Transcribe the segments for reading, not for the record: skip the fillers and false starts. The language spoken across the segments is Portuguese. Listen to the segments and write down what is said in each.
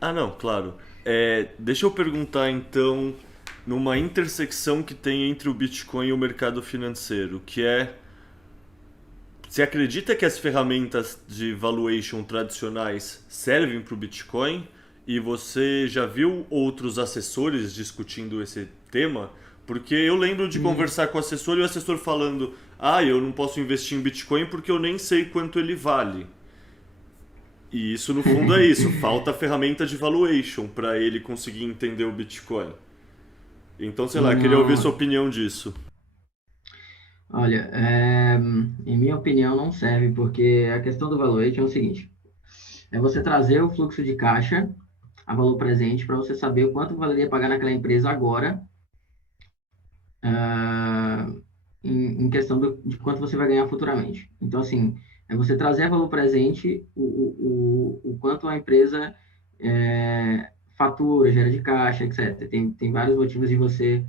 Ah, não, claro. Deixa eu perguntar então, numa intersecção que tem entre o Bitcoin e o mercado financeiro, que é, você acredita que as ferramentas de valuation tradicionais servem para o Bitcoin? E você já viu outros assessores discutindo esse tema? Porque eu lembro de Hum, conversar com o assessor e o assessor falando: ah, eu não posso investir em Bitcoin porque eu nem sei quanto ele vale. E isso no fundo é isso, falta ferramenta de valuation para ele conseguir entender o Bitcoin. Então, sei lá, queria ouvir sua não, opinião disso. olha, em minha opinião não serve, porque a questão do valuation é o seguinte, é você trazer o fluxo de caixa a valor presente para você saber o quanto valeria pagar naquela empresa agora, ah, em questão de quanto você vai ganhar futuramente. Então, assim, é você trazer a valor presente o quanto a empresa fatura, gera de caixa, etc. Tem vários motivos de você,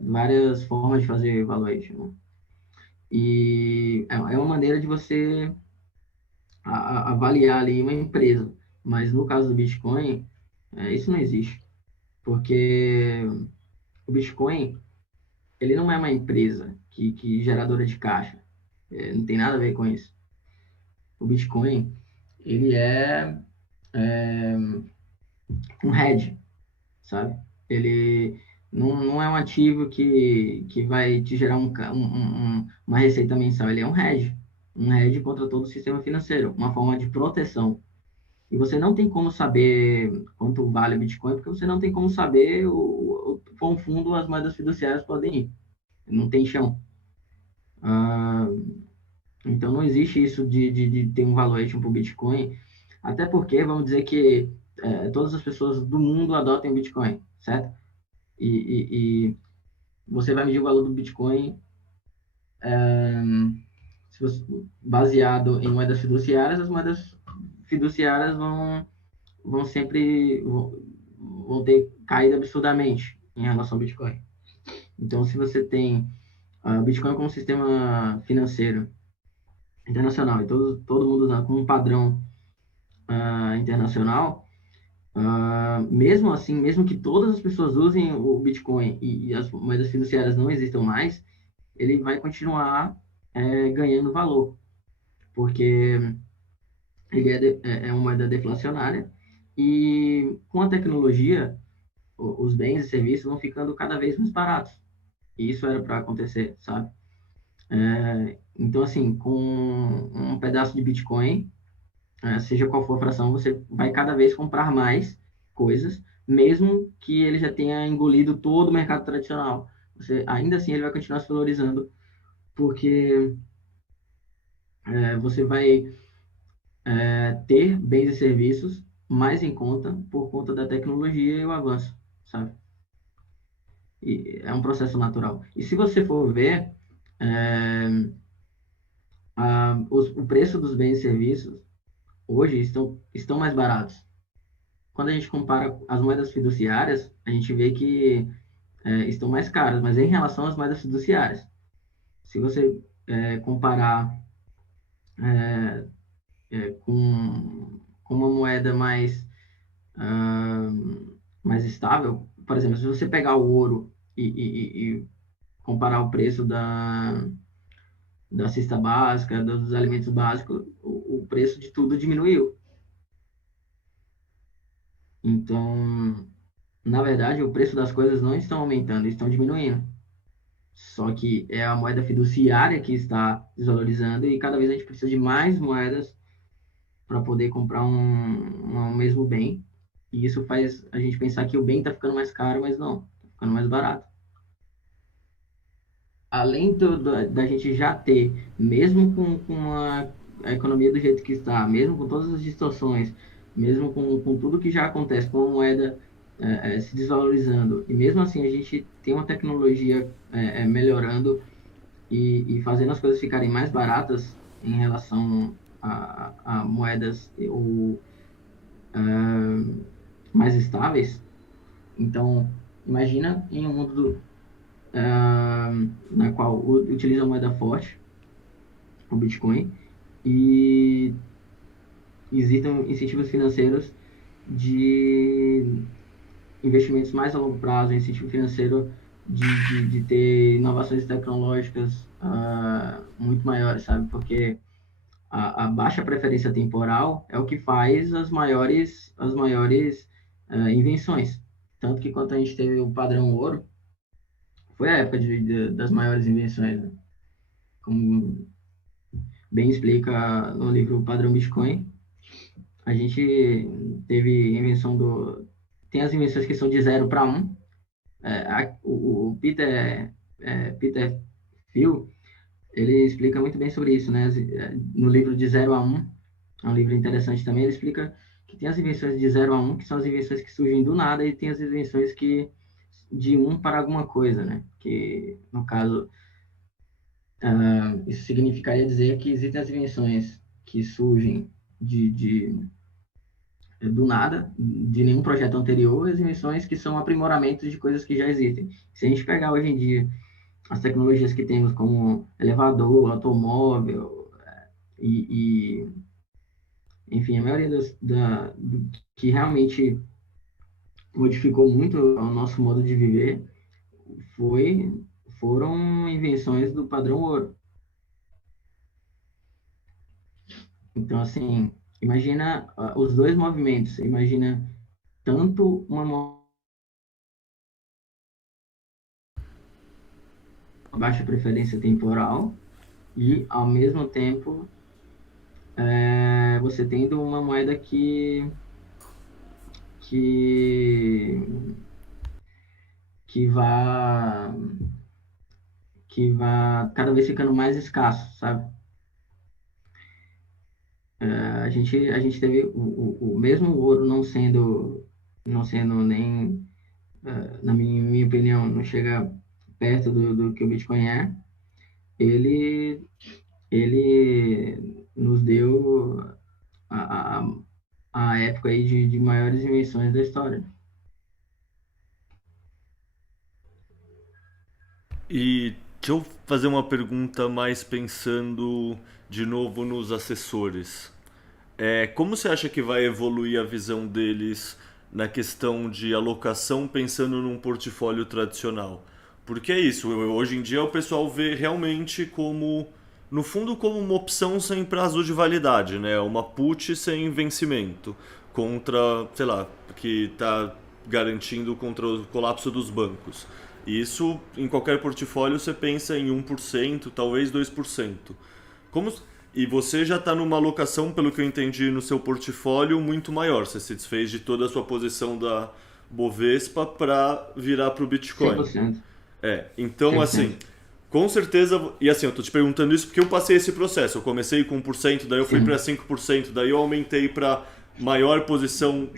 várias formas de fazer valuation, né? E é uma maneira de você avaliar ali uma empresa. Mas no caso do Bitcoin, isso não existe, porque o Bitcoin, ele não é uma empresa que geradora de caixa. Não tem nada a ver com isso. O Bitcoin, ele é um hedge, sabe? Ele não é um ativo que vai te gerar uma receita mensal. Ele é um hedge contra todo o sistema financeiro, uma forma de proteção. E você não tem como saber quanto vale o Bitcoin, porque você não tem como saber o quão fundo as moedas fiduciárias podem ir. Não tem chão. Ah, então, não existe isso de ter um valuation para o Bitcoin, até porque, vamos dizer que todas as pessoas do mundo adotem o Bitcoin, certo? E você vai medir o valor do Bitcoin se você, baseado em moedas fiduciárias, as moedas fiduciárias vão sempre vão ter caído absurdamente em relação ao Bitcoin. Então, se você tem o Bitcoin como sistema financeiro internacional e todo mundo usando como um padrão internacional, mesmo assim, mesmo que todas as pessoas usem o Bitcoin e as moedas fiduciárias não existam mais, ele vai continuar ganhando valor, porque ele é uma moeda deflacionária e com a tecnologia, os bens e serviços vão ficando cada vez mais baratos. E isso era para acontecer, sabe? Então, assim, com um pedaço de Bitcoin, seja qual for a fração, você vai cada vez comprar mais coisas, mesmo que ele já tenha engolido todo o mercado tradicional. Ainda assim, ele vai continuar se valorizando, porque você vai ter bens e serviços mais em conta por conta da tecnologia e o avanço, sabe? E é um processo natural. E se você for ver, é, o preço dos bens e serviços hoje estão mais baratos. Quando a gente compara as moedas fiduciárias, a gente vê que estão mais caras, mas em relação às moedas fiduciárias. Se você comparar com uma moeda ah, mais estável, por exemplo, se você pegar o ouro e comparar o preço da cesta básica, dos alimentos básicos, o preço de tudo diminuiu. Então, na verdade, o preço das coisas não estão aumentando, estão diminuindo. Só que é a moeda fiduciária que está desvalorizando e cada vez a gente precisa de mais moedas para poder comprar um mesmo bem. E isso faz a gente pensar que o bem está ficando mais caro, mas não, está ficando mais barato. Além da gente já ter, mesmo com a economia do jeito que está, mesmo com todas as distorções, mesmo com tudo que já acontece, com a moeda se desvalorizando, e mesmo assim a gente tem uma tecnologia melhorando e fazendo as coisas ficarem mais baratas em relação a moedas ou mais estáveis. Então, imagina em um mundo na qual utiliza a moeda forte, o Bitcoin, e existam incentivos financeiros de investimentos mais a longo prazo, incentivo financeiro de ter inovações tecnológicas muito maiores, sabe? Porque a baixa preferência temporal é o que faz as maiores invenções. Tanto que quando a gente teve o padrão ouro, foi a época das maiores invenções, né? Como bem explica no livro Padrão Bitcoin, a gente teve invenção do... Tem as invenções que são de 0 para 1. O Peter Thiel, ele explica muito bem sobre isso, né? No livro de 0 a 1, é um livro interessante também, ele explica que tem as invenções de 0 a 1, que são as invenções que surgem do nada, e tem as invenções que de 1 para alguma coisa, né? Que, no caso, isso significaria dizer que existem as invenções que surgem do nada, de nenhum projeto anterior, e as invenções que são aprimoramentos de coisas que já existem. Se a gente pegar hoje em dia as tecnologias que temos como elevador, automóvel e enfim, a maioria que realmente modificou muito o nosso modo de viver foi, foram invenções do padrão ouro. Então, assim, imagina os dois movimentos. Imagina tanto uma baixa preferência temporal e, ao mesmo tempo, você tendo uma moeda que, que vá, que vá cada vez ficando mais escasso, sabe? A gente teve o mesmo ouro não sendo nem, na minha opinião, não chega perto do que o Bitcoin é. Ele, ele nos deu a, a, a época aí de maiores invenções da história. E deixa eu fazer uma pergunta mais pensando de novo nos assessores. Como você acha que vai evoluir a visão deles na questão de alocação pensando num portfólio tradicional? Porque é isso, hoje em dia o pessoal vê realmente como, no fundo, como uma opção sem prazo de validade, né? Uma put sem vencimento contra, sei lá, que está garantindo contra o colapso dos bancos. E isso, em qualquer portfólio, você pensa em 1%, talvez 2%. Como, e você já está numa alocação, pelo que eu entendi, no seu portfólio muito maior. Você se desfez de toda a sua posição da Bovespa para virar para o Bitcoin. 100%. Então assim, 100%. com certeza, e assim, eu tô te perguntando isso porque eu passei esse processo. Eu comecei com 1%, daí eu fui para Sim. 5%, daí eu aumentei para maior posição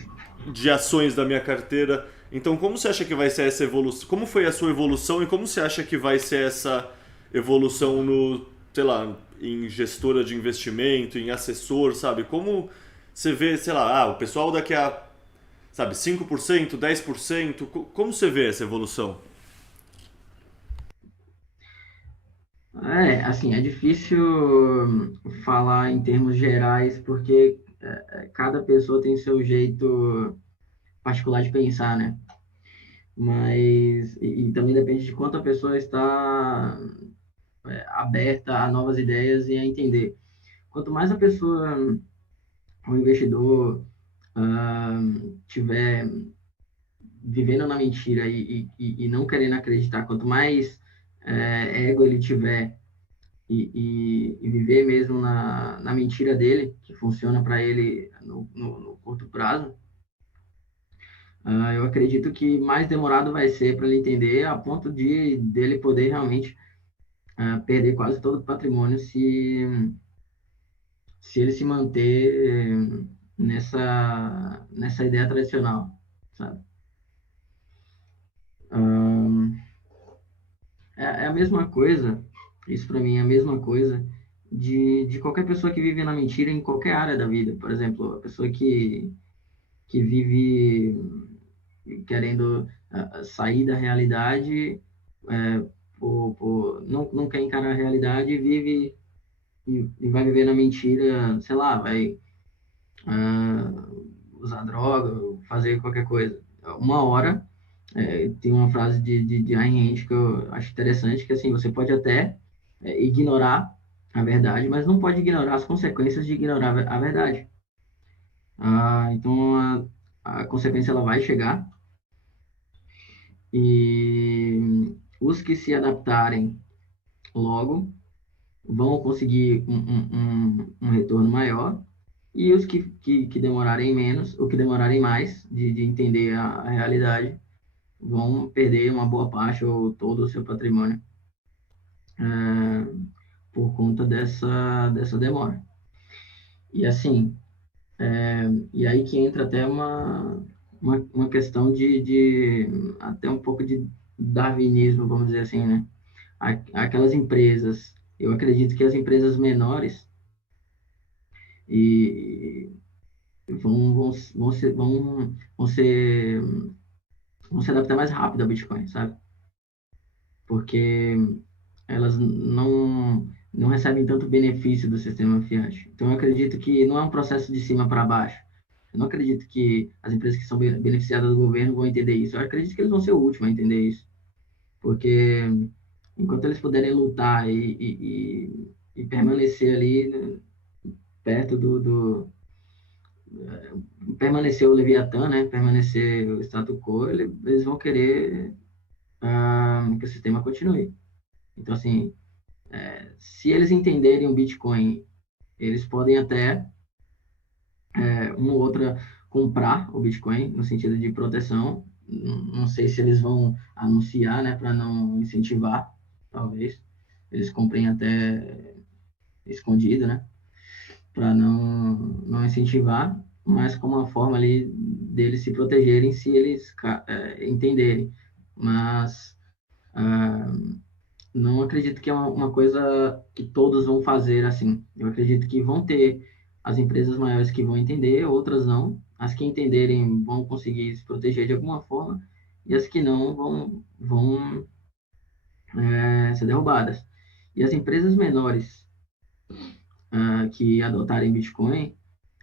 de ações da minha carteira. Então, como você acha que vai ser essa evolução? Como foi a sua evolução e como você acha que vai ser essa evolução no, sei lá, em gestora de investimento, em assessor, sabe? Como você vê, sei lá, o pessoal daqui a, sabe, 5%, 10%, como você vê essa evolução? Assim, é difícil falar em termos gerais, porque cada pessoa tem seu jeito particular de pensar, né? Mas, e também depende de quanto a pessoa está aberta a novas ideias e a entender. Quanto mais a pessoa, o investidor, ah, tiver vivendo na mentira e não querendo acreditar, quanto mais ego ele tiver e viver mesmo na mentira dele, que funciona para ele no curto prazo, eu acredito que mais demorado vai ser para ele entender, a ponto de dele poder realmente perder quase todo o patrimônio se ele se manter nessa ideia tradicional, sabe? Ahn, é a mesma coisa, isso para mim é a mesma coisa de qualquer pessoa que vive na mentira em qualquer área da vida. Por exemplo, a pessoa que vive querendo sair da realidade, não quer encarar a realidade e vive e vai viver na mentira, sei lá, vai usar droga, fazer qualquer coisa. Uma hora, tem uma frase de Ayn Rand que eu acho interessante, que assim, você pode até ignorar a verdade, mas não pode ignorar as consequências de ignorar a verdade. Então, a consequência ela vai chegar e os que se adaptarem logo vão conseguir um retorno maior e os que demorarem menos, ou que demorarem mais de entender a realidade, vão perder uma boa parte ou todo o seu patrimônio por conta dessa demora. E assim, e aí que entra até uma questão de até um pouco de darwinismo, vamos dizer assim, né? Aquelas empresas, eu acredito que as empresas menores e vão se adaptar mais rápido ao Bitcoin, sabe? Porque elas não recebem tanto benefício do sistema fiat. Então, eu acredito que não é um processo de cima para baixo. Eu não acredito que as empresas que são beneficiadas do governo vão entender isso. Eu acredito que eles vão ser o último a entender isso. Porque enquanto eles puderem lutar e permanecer ali, né, perto permanecer o Leviatã, né? Permanecer o status quo, eles vão querer que o sistema continue. Então, assim, se eles entenderem o Bitcoin, eles podem até, uma ou outra, comprar o Bitcoin no sentido de proteção. Não sei se eles vão anunciar, né, para não incentivar, talvez. Eles comprem até escondido, né, para não incentivar, mas como uma forma ali deles se protegerem se eles entenderem. Mas não acredito que é uma coisa que todos vão fazer assim. Eu acredito que vão ter as empresas maiores que vão entender, outras não. As que entenderem vão conseguir se proteger de alguma forma, e as que não vão ser derrubadas. E as empresas menores que adotarem Bitcoin,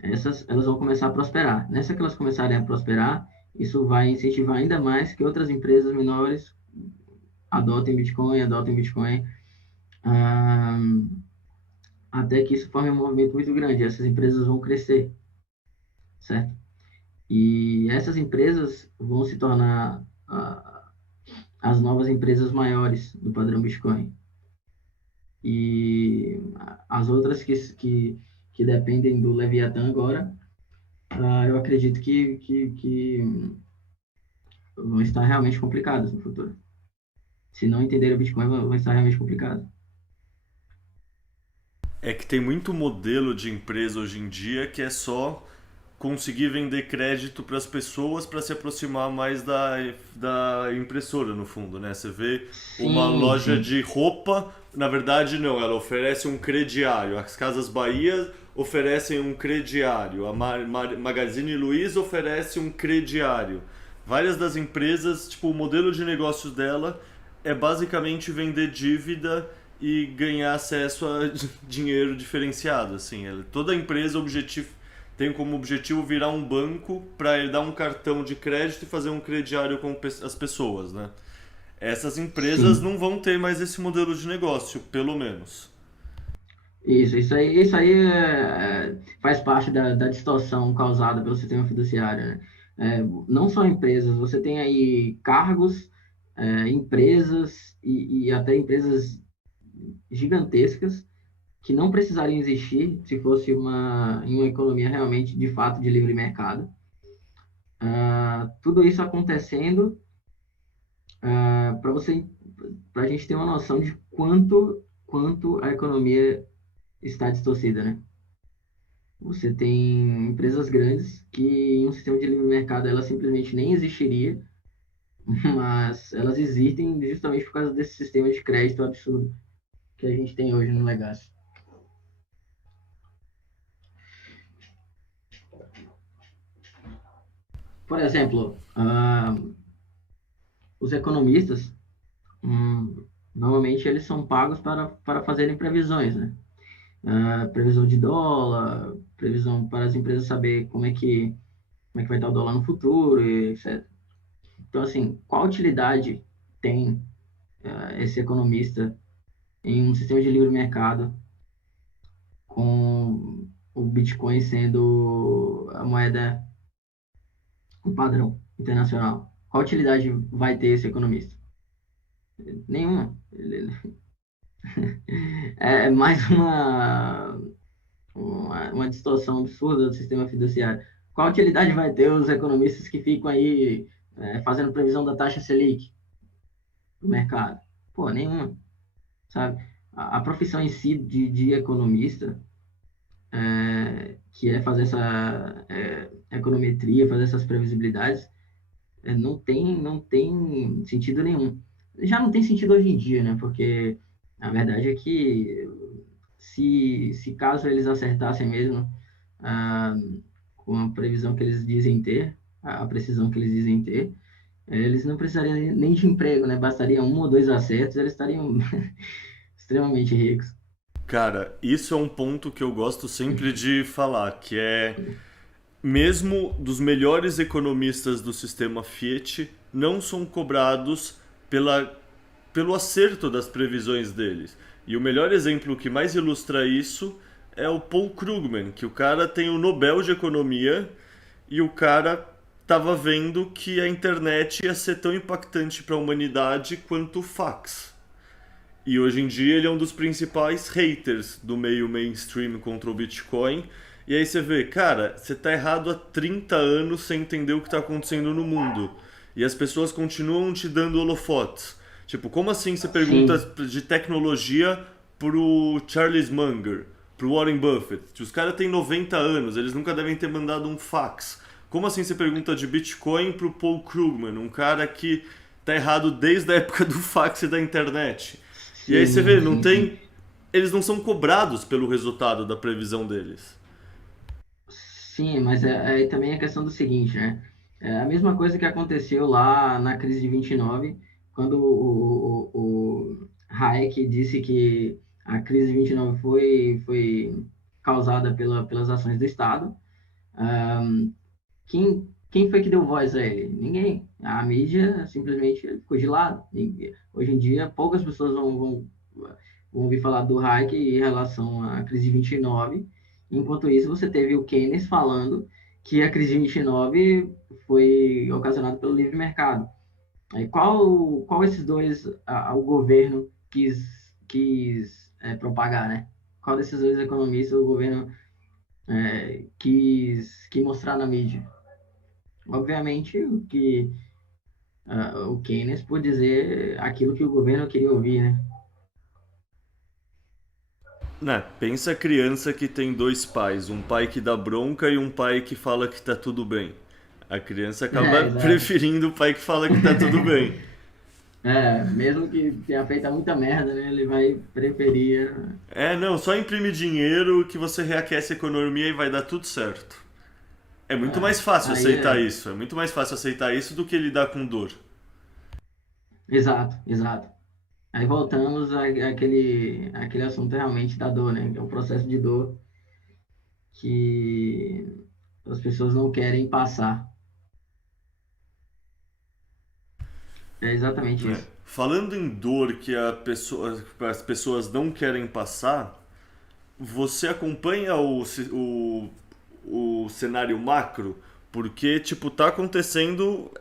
elas vão começar a prosperar. Nessa que elas começarem a prosperar, isso vai incentivar ainda mais que outras empresas menores adotem Bitcoin, ah, até que isso forme um movimento muito grande. Essas empresas vão crescer, certo? E essas empresas vão se tornar as novas empresas maiores do padrão Bitcoin. E as outras que dependem do Leviatã agora, eu acredito que vão estar realmente complicadas no futuro. Se não entenderem o Bitcoin, vão estar realmente complicadas. É que tem muito modelo de empresa hoje em dia que é só conseguir vender crédito para as pessoas para se aproximar mais da impressora, no fundo, né? Você vê uma Sim, loja sim. de roupa, na verdade não, ela oferece um crediário. As Casas Bahia oferecem um crediário, a Magazine Luiza oferece um crediário. Várias das empresas, tipo, o modelo de negócios dela é basicamente vender dívida e ganhar acesso a dinheiro diferenciado, assim. Toda empresa tem como objetivo virar um banco para ele dar um cartão de crédito e fazer um crediário com as pessoas, né? Essas empresas Sim. não vão ter mais esse modelo de negócio, pelo menos. Isso aí faz parte da distorção causada pelo sistema fiduciário, né? Não só empresas, você tem aí cargos, empresas e até empresas gigantescas que não precisariam existir se fosse em uma economia realmente, de fato, de livre mercado. Tudo isso acontecendo para para a gente ter uma noção de quanto a economia está distorcida, né? Você tem empresas grandes que em um sistema de livre mercado ela simplesmente nem existiria, mas elas existem justamente por causa desse sistema de crédito absurdo que a gente tem hoje no legado. Por exemplo, os economistas, normalmente eles são pagos para fazerem previsões, né? Previsão de dólar, previsão para as empresas saber como é que como é que vai estar o dólar no futuro, e etc. Então, assim, qual utilidade tem esse economista em um sistema de livre mercado com o Bitcoin sendo a moeda, o padrão internacional? Qual utilidade vai ter esse economista? Nenhuma. É mais uma distorção absurda do sistema fiduciário. Qual utilidade vai ter os economistas que ficam aí fazendo previsão da taxa Selic no mercado? Pô, nenhuma, sabe? A profissão em si de economista, que é fazer essa econometria, fazer essas previsibilidades, não tem sentido nenhum. Já não tem sentido hoje em dia, né? Porque a verdade é que se caso eles acertassem mesmo ah, com a previsão que eles dizem ter, a precisão que eles dizem ter, eles não precisariam nem de emprego, né? Bastaria um ou dois acertos, eles estariam extremamente ricos. Cara, isso é um ponto que eu gosto sempre de falar, que é mesmo dos melhores economistas do sistema Fiat não são cobrados pelo acerto das previsões deles. E o melhor exemplo que mais ilustra isso é o Paul Krugman, que o cara tem o Nobel de Economia e o cara estava vendo que a internet ia ser tão impactante para a humanidade quanto o fax. E hoje em dia ele é um dos principais haters do meio mainstream contra o Bitcoin. E aí você vê, cara, você tá errado há 30 anos sem entender o que tá acontecendo no mundo. E as pessoas continuam te dando holofotes. Tipo, como assim você pergunta Sim, de tecnologia pro Charles Munger, pro Warren Buffett? Os caras têm 90 anos, eles nunca devem ter mandado um fax. Como assim você pergunta de Bitcoin pro Paul Krugman, um cara que tá errado desde a época do fax e da internet? E aí você vê, sim, não sim, sim. tem. Eles não são cobrados pelo resultado da previsão deles. Sim, mas aí também é a questão do seguinte, né? É a mesma coisa que aconteceu lá na crise de 29, quando o Hayek disse que a crise de 29 foi causada pelas ações do Estado. Quem foi que deu voz a ele? Ninguém. A mídia simplesmente ficou de lado. Hoje em dia, poucas pessoas vão ouvir falar do Hayek em relação à crise de 29. Enquanto isso, você teve o Keynes falando que a crise de 29 foi ocasionada pelo livre mercado. Aí, qual esses dois o governo quis propagar, né? Qual desses dois economistas o governo quis mostrar na mídia? Obviamente, o Keynes por dizer aquilo que o governo queria ouvir, né? Né? Pensa a criança que tem dois pais, um pai que dá bronca e um pai que fala que tá tudo bem. A criança acaba Exato. preferindo o pai que fala que tá tudo bem. Mesmo que tenha feito muita merda, né? Ele vai preferir. É, não, só imprime dinheiro que você reaquece a economia e vai dar tudo certo. É muito mais fácil Aí aceitar isso. É muito mais fácil aceitar isso do que lidar com dor. exato, exato. Aí voltamos àquele assunto realmente da dor, né? Que é um processo de dor que as pessoas não querem passar. É exatamente Né? isso. Falando em dor que as pessoas não querem passar, você acompanha o cenário macro? Porque, tipo, tá acontecendo,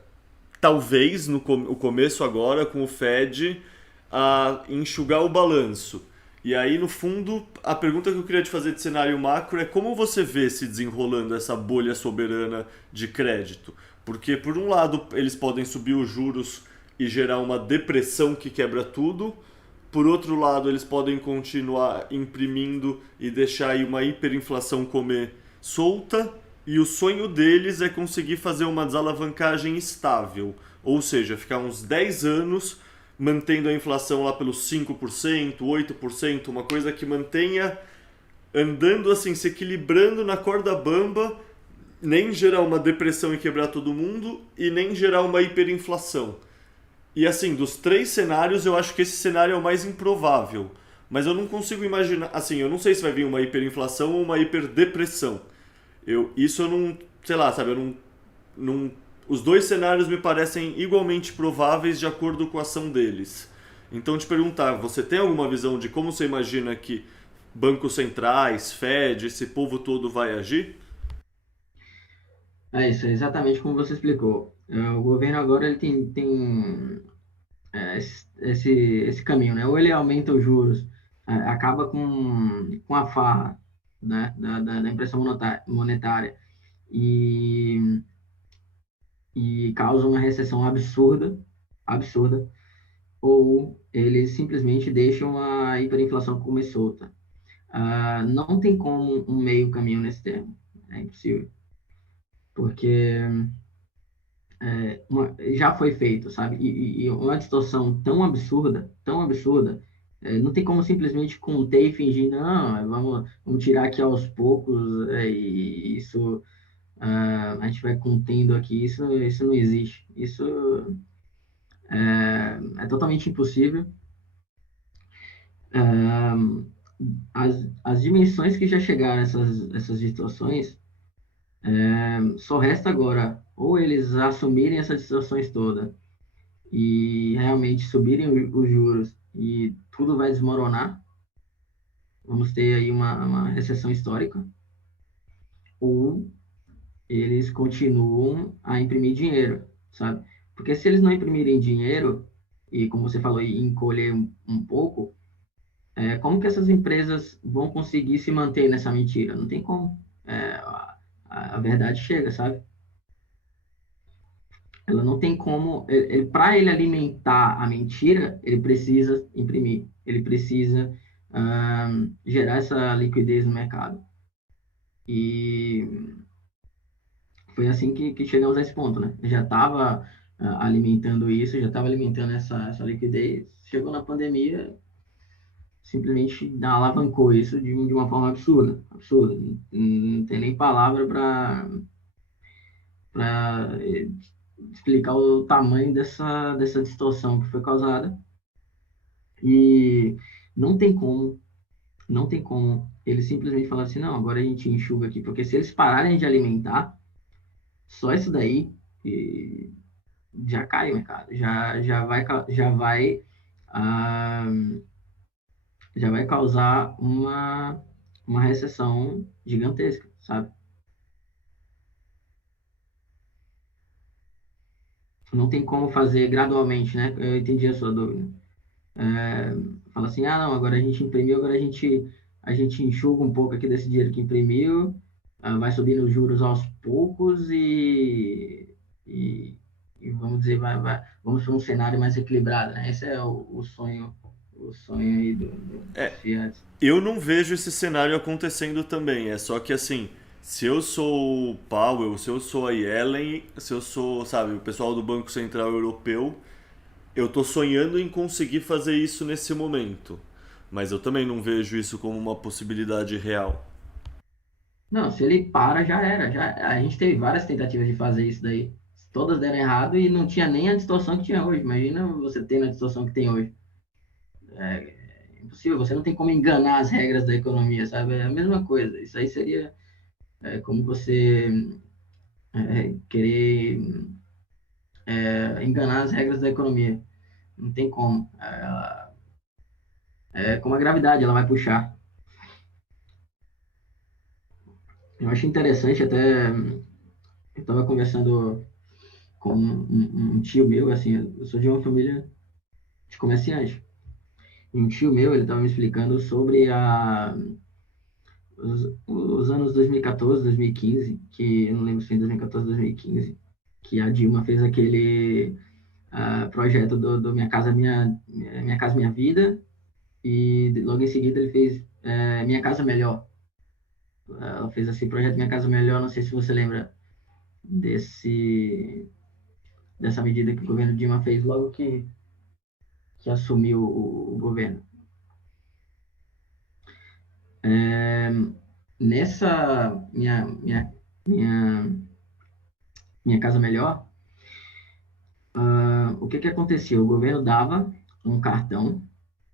talvez, o começo agora, com o Fed, a enxugar o balanço. E aí, no fundo, a pergunta que eu queria te fazer de cenário macro é como você vê se desenrolando essa bolha soberana de crédito? Porque, por um lado, eles podem subir os juros e gerar uma depressão que quebra tudo. Por outro lado, eles podem continuar imprimindo e deixar aí uma hiperinflação comer solta. E o sonho deles é conseguir fazer uma desalavancagem estável. Ou seja, ficar uns 10 anos mantendo a inflação lá pelos 5%, 8%, uma coisa que mantenha andando assim, se equilibrando na corda bamba, nem gerar uma depressão e quebrar todo mundo, e nem gerar uma hiperinflação. E assim, dos três cenários, eu acho que esse cenário é o mais improvável. Mas eu não consigo imaginar. Assim, eu não sei se vai vir uma hiperinflação ou uma hiperdepressão. Isso eu não. Sei lá, sabe? Eu não os dois cenários me parecem igualmente prováveis de acordo com a ação deles. Então, te perguntar, você tem alguma visão de como você imagina que bancos centrais, Fed, esse povo todo vai agir? É isso, é exatamente como você explicou. O governo agora ele tem esse caminho, né? Ou ele aumenta os juros, acaba com a farra, né? Da impressão monetária e, e causa uma recessão absurda, absurda, ou eles simplesmente deixam a hiperinflação comer solta. Não tem como um meio caminho nesse termo, é impossível, porque já foi feito, sabe? E uma distorção tão absurda, não tem como simplesmente conter e fingir, não, vamos tirar aqui aos poucos, e isso, a gente vai contendo aqui, isso não existe. Isso é totalmente impossível. As dimensões que já chegaram essas distorções, só resta agora ou eles assumirem essas distorções todas e realmente subirem os juros e tudo vai desmoronar, vamos ter aí uma recessão histórica, ou eles continuam a imprimir dinheiro, sabe? Porque se eles não imprimirem dinheiro, e como você falou, e encolher um pouco, como que essas empresas vão conseguir se manter nessa mentira? Não tem como. A verdade chega, sabe? Ela não tem como. Para ele alimentar a mentira, ele precisa imprimir, ele precisa gerar essa liquidez no mercado. E foi assim que chegamos a esse ponto, né? Já estava alimentando isso, já estava alimentando essa liquidez. Chegou na pandemia, simplesmente alavancou isso de uma forma absurda, absurda. Não tem nem palavra para explicar o tamanho dessa distorção que foi causada. E não tem como, não tem como eles simplesmente falar assim, não, agora a gente enxuga aqui, porque se eles pararem de alimentar, só isso daí e já cai o mercado, ah, já vai causar uma recessão gigantesca, sabe? Não tem como fazer gradualmente, né? Eu entendi a sua dúvida. É, fala assim, não, agora a gente imprimiu, agora a gente enxuga um pouco aqui desse dinheiro que imprimiu, vai subindo os juros aos poucos e, e vamos dizer, vamos para um cenário mais equilibrado, né? Esse é o sonho aí dos fiats. Eu não vejo esse cenário acontecendo também. É só que assim, se eu sou o Powell, se eu sou a Yellen, se eu sou, sabe, o pessoal do Banco Central Europeu, eu tô sonhando em conseguir fazer isso nesse momento. Mas eu também não vejo isso como uma possibilidade real. Não, se ele para, já era. A gente teve várias tentativas de fazer isso daí. Todas deram errado e não tinha nem a distorção que tinha hoje. Imagina você tendo a distorção que tem hoje. É impossível, você não tem como enganar as regras da economia, sabe? É a mesma coisa. Isso aí seria como você querer enganar as regras da economia. Não tem como. É como a gravidade, ela vai puxar. Eu acho interessante até. Eu estava conversando com um tio meu, assim, eu sou de uma família de comerciante. E um tio meu, ele estava me explicando sobre os anos 2014, 2015, que eu não lembro se foi em 2014, 2015, que a Dilma fez aquele projeto do Minha Casa Minha Vida, e logo em seguida ele fez Minha Casa Melhor. Ela fez esse projeto Minha Casa Melhor, não sei se você lembra desse, dessa medida que o governo Dilma fez logo que assumiu o governo. É, nessa minha Casa Melhor, o que acontecia? O governo dava um cartão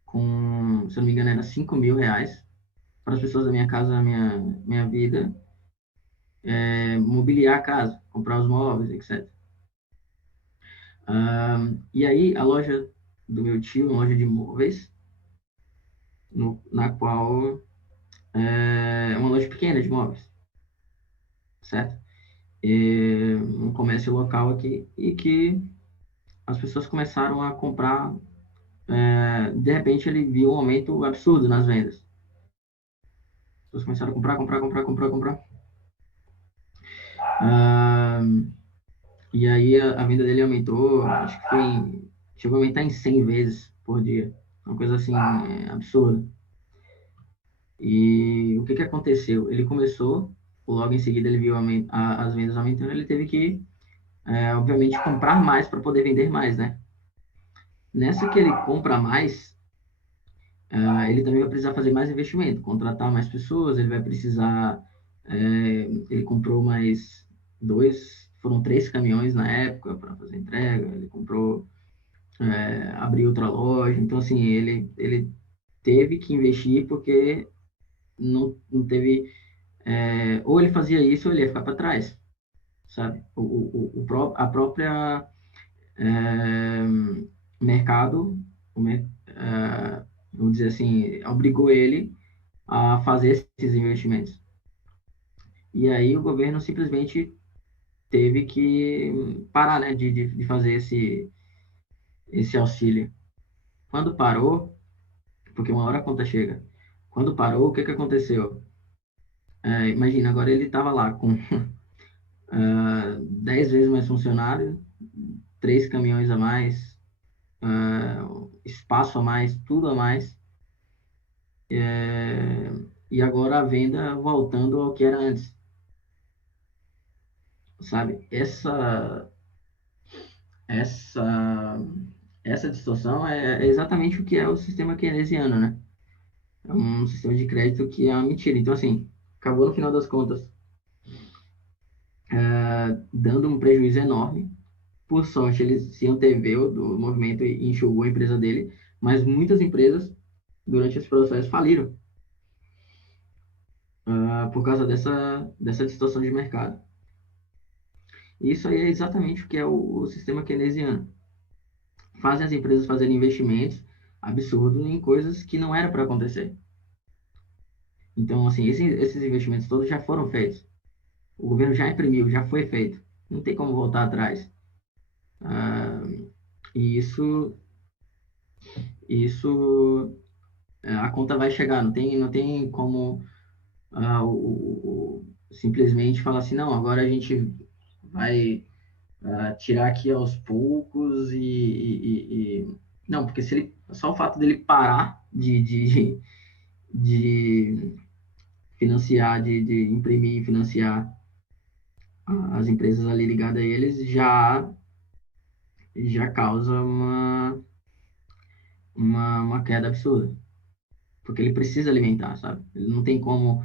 com, se eu não me engano, era R$ 5.000 para as pessoas da minha casa, minha vida, mobiliar a casa. comprar os móveis, etc. E aí, a loja do meu tio, uma loja de móveis, na qual é uma loja pequena de móveis, certo? Um comércio local aqui, e que as pessoas começaram a comprar. De repente, ele viu um aumento absurdo nas vendas. As pessoas começaram a comprar, comprar, comprar, comprar, comprar. Ah, e aí, a venda dele aumentou, acho que chegou a aumentar em 100 vezes por dia. Uma coisa assim, absurda. E o que que aconteceu? Ele começou, logo em seguida ele viu as vendas aumentando, ele teve que, obviamente, comprar mais para poder vender mais, né? Nessa que ele compra mais, ele também vai precisar fazer mais investimento, contratar mais pessoas, ele vai precisar, ele comprou mais foram 3 caminhões na época para fazer entrega, ele comprou, abriu outra loja, então assim, ele teve que investir porque não teve, ou ele fazia isso ou ele ia ficar para trás, sabe? A própria é, mercado, vamos dizer assim, obrigou ele a fazer esses investimentos. E aí o governo simplesmente teve que parar, né, de fazer esse auxílio. Quando parou, porque uma hora a conta chega, quando parou, o que que aconteceu? Imagina, agora ele estava lá com 10 vezes mais funcionários, 3 caminhões a mais, espaço a mais, tudo a mais, é, e agora a venda voltando ao que era antes, sabe? Essa, essa distorção é exatamente o que é o sistema keynesiano, né? É um sistema de crédito que é uma mentira. Então, assim, acabou no final das contas dando um prejuízo enorme. Por sorte, eles se anteveu do movimento e enxugou a empresa dele, mas muitas empresas, durante esse processo, faliram por causa dessa distorção de mercado. E isso aí é exatamente o que é o sistema keynesiano. Fazem as empresas fazerem investimentos absurdos em coisas que não era para acontecer. Então, assim, esses investimentos todos já foram feitos. O governo já imprimiu, já foi feito. Não tem como voltar atrás. Ah, e isso a conta vai chegar. Não tem como simplesmente falar assim, não, agora a gente vai tirar aqui aos poucos não, porque se ele, só o fato dele parar de financiar, de imprimir e financiar as empresas ali ligadas a eles já causa uma queda absurda. Porque ele precisa alimentar, sabe? Ele não tem como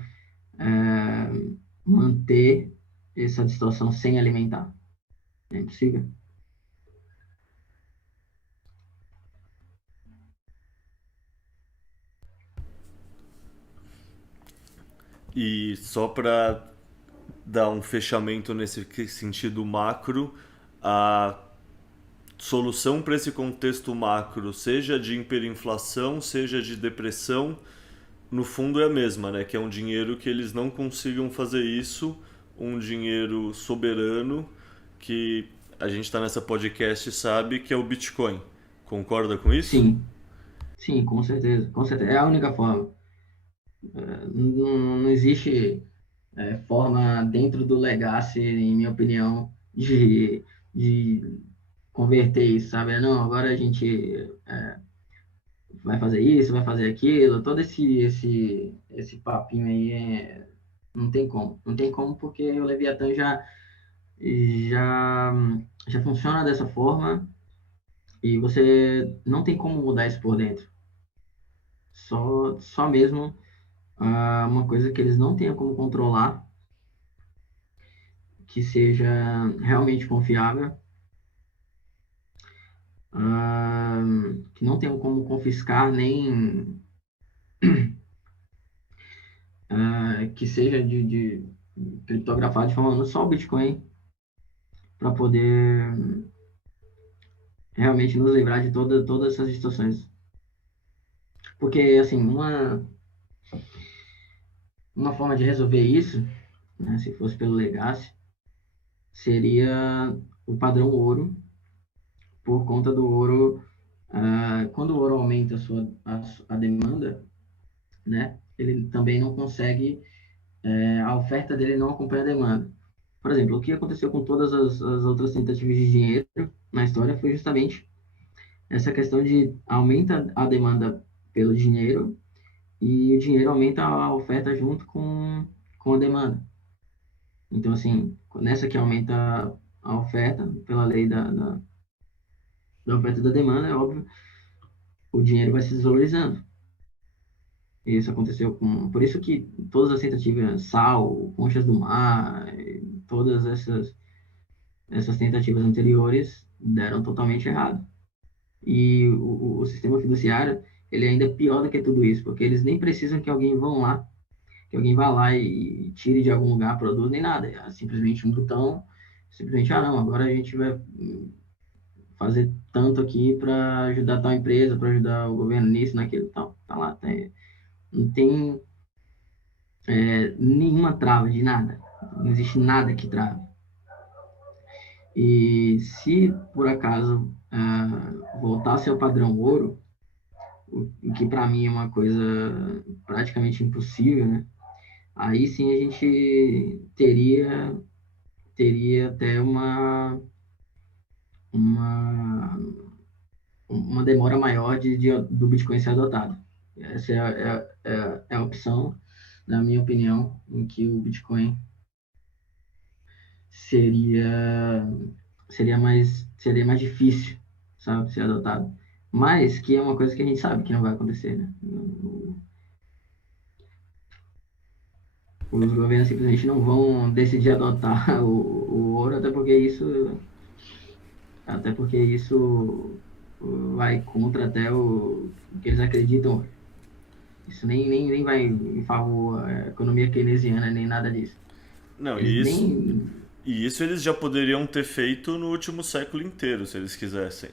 manter essa distorção sem alimentar. É impossível. E só para dar um fechamento nesse sentido macro, a solução para esse contexto macro, seja de hiperinflação, seja de depressão, no fundo é a mesma, né? Que é um dinheiro que eles não consigam fazer isso, um dinheiro soberano que a gente está nessa podcast e sabe que é o Bitcoin. Concorda com isso? Sim, sim, com certeza. Com certeza. É a única forma. Não existe forma dentro do Legacy, em minha opinião, de converter isso, sabe? Não, agora a gente vai fazer isso, vai fazer aquilo, todo esse papinho aí não tem como. Não tem como porque o Leviatã já, já funciona dessa forma e você não tem como mudar isso por dentro. Só mesmo uma coisa que eles não tenham como controlar, que seja realmente confiável, ah, que não tenham como confiscar nem que seja de criptografado de forma só o Bitcoin para poder realmente nos livrar de todas essas situações. Porque, assim, uma forma de resolver isso, né, se fosse pelo Legacy, seria o padrão ouro, por conta do ouro. Quando o ouro aumenta a demanda, né, ele também não consegue, a oferta dele não acompanha a demanda. Por exemplo, o que aconteceu com todas as outras tentativas de dinheiro na história foi justamente essa questão de aumenta a demanda pelo dinheiro e o dinheiro aumenta a oferta junto com a demanda. Então, assim, nessa que aumenta a oferta, pela lei da oferta e da demanda, é óbvio, o dinheiro vai se desvalorizando. E isso aconteceu com... Por isso que todas as tentativas, sal, conchas do mar, todas essas tentativas anteriores deram totalmente errado. E o sistema fiduciário, ele é ainda pior do que tudo isso, porque eles nem precisam que alguém vá lá e tire de algum lugar, produz, nem nada. É simplesmente um botão, simplesmente, não, agora a gente vai fazer tanto aqui para ajudar tal empresa, para ajudar o governo nisso, naquilo, tal. Tá lá, não tem nenhuma trava de nada. Não existe nada que trave. E se por acaso voltasse ao padrão ouro, o que para mim é uma coisa praticamente impossível, né? Aí sim a gente teria até uma, uma demora maior do Bitcoin ser adotado. Essa é a opção, na minha opinião, em que o Bitcoin seria, seria mais difícil, sabe, ser adotado. Mas que é uma coisa que a gente sabe que não vai acontecer, né? Os governos simplesmente não vão decidir adotar o ouro, até porque isso vai contra até o que eles acreditam. Isso nem vai em favor da economia keynesiana, nem nada disso. Não, Eles nem... e isso eles já poderiam ter feito no último século inteiro, se eles quisessem.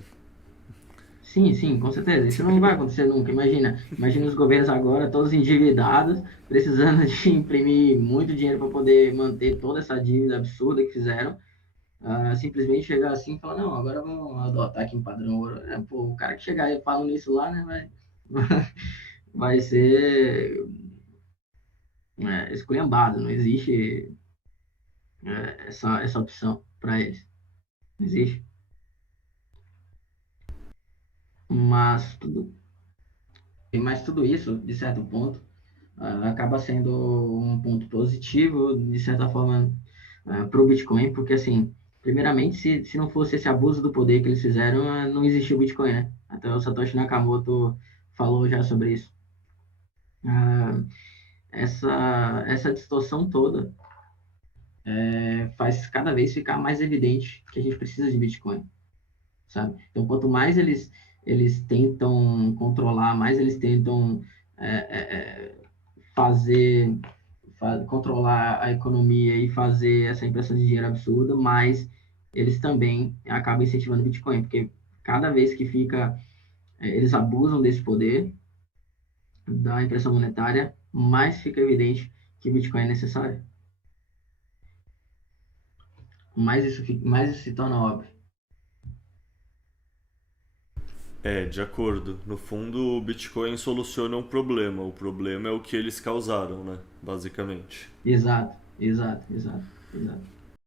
Sim, sim, com certeza. Isso não vai acontecer nunca. Imagina os governos agora todos endividados, precisando de imprimir muito dinheiro para poder manter toda essa dívida absurda que fizeram. Simplesmente chegar assim e falar, não, agora vamos adotar aqui um padrão ouro. Pô, o cara que chegar e falando isso lá, né, vai ser esculhambado. Não existe essa opção para eles. Não existe. Mas tudo isso, de certo ponto, acaba sendo um ponto positivo, de certa forma, para o Bitcoin, porque, assim, primeiramente, se não fosse esse abuso do poder que eles fizeram, não existia o Bitcoin, né? Até o Satoshi Nakamoto falou já sobre isso. Ah, essa distorção toda faz cada vez ficar mais evidente que a gente precisa de Bitcoin, sabe? Então, quanto mais eles tentam controlar, mais eles tentam é, é, é, fazer controlar a economia e fazer essa impressão de dinheiro absurda, mas eles também acabam incentivando o Bitcoin, porque cada vez que eles abusam desse poder da impressão monetária, mais fica evidente que o Bitcoin é necessário. Mais isso se torna óbvio. É, de acordo. No fundo, o Bitcoin soluciona um problema. O problema é o que eles causaram, né? Basicamente. Exato, exato, exato, exato.